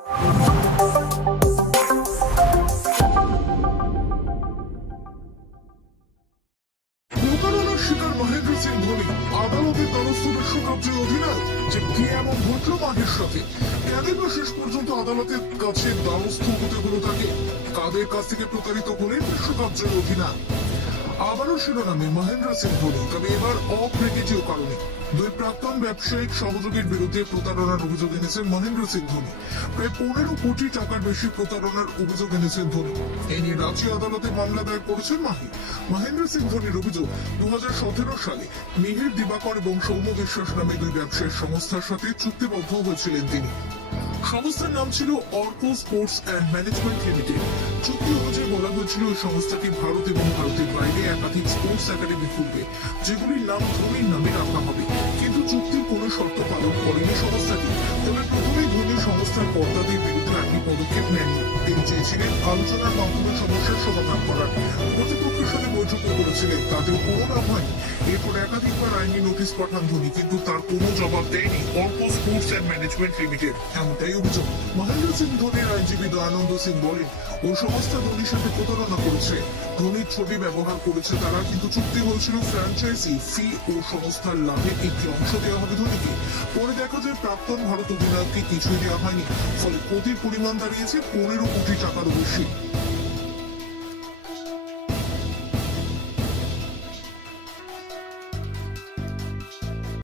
প্রতারণার শিকার মহেন্দ্র সিং ধোনি আদালতের দ্বারস্থ বিশ্বকাপ জয়ী অধিনায়ক। যে কি এমন ঘটল মাঠের সাথে? কেনই বা শেষ পর্যন্ত আদালতের কাছে দ্বারস্থ হতে হলো তাকে? কাদের কাছ থেকে প্রতারিত হলেন বিশ্বকাপ জয়ী অধিনায়ক? আবারও শিরোনামে মহেন্দ্র সিং ধোনি, তবে এবার অক্রিকেটীয় কারণে। দুই প্রাক্তন ব্যবসায়িক সহযোগীর বিরুদ্ধে প্রতারণার অভিযোগ এনেছেন মহেন্দ্র সিং ধোনি। প্রায় 15 কোটি টাকার বেশি প্রতারণার অভিযোগ এনেছেন ধোনি। এ নিয়ে রাঁচি আদালতে মামলা দায়ের করেছেন মাহি। মহেন্দ্র সিং ধোনির অভিযোগ, 2017 সালে মিহির দিবাকর এবং সৌম্য বিশ্বাস নামে দুই ব্যবসায়িক সংস্থার সাথে চুক্তিবদ্ধ হয়েছিলেন তিনি। সংস্থার নাম ছিল Arko sports and management limited. চুক্তি অনুযায়ী বলা হয়েছিল এই সংস্থাটি ভারত এবং ভারতের বাইরে একাধিক স্পোর্টস একাডেমি খুলবে, যেগুলির নাম ধোনির নামে রাখা হবে। কিন্তু চুক্তির কোনো শর্ত পালন করেনি সংস্থাটি। তবে প্রথমেই ধোনি সংস্থার কর্তাদের বিরুদ্ধে একই পদক্ষেপ নেননি। তিনি চেয়েছিলেন আলোচনার মাধ্যমে সমস্যার সমাধান করার। কর্তৃপক্ষের সাথে বৈঠকও করেছিলেন, তাদের কোনো লাভ হয়নি। এরপর একাধিকবার আইনি নোটিশ পাঠান ধোনি, কিন্তু তার কোনো জবাব দেয়নি Arko sports and management limited. এমনটাই অভিযোগ। মহেন্দ্র সিং ধোনির আইনজীবী দয়ানন্দ সিং বলেন, ওই সংস্থা ধোনির সাথে প্রতারণা করেছে। ধোনির ছবি ব্যবহার করেছে তারা, কিন্তু চুক্তি হয়েছিল ফ্র্যাঞ্চাইজি ফি ও সংস্থার লাভের একটি অংশ দেওয়া হবে ধোনিকে। পরে দেখা যায় প্রাক্তন ভারত অধিনায়ককে কিছুই দেওয়া হয়নি। ফলে ক্ষতির পরিমাণ দাঁড়িয়েছে 15 কোটি টাকারও বেশি।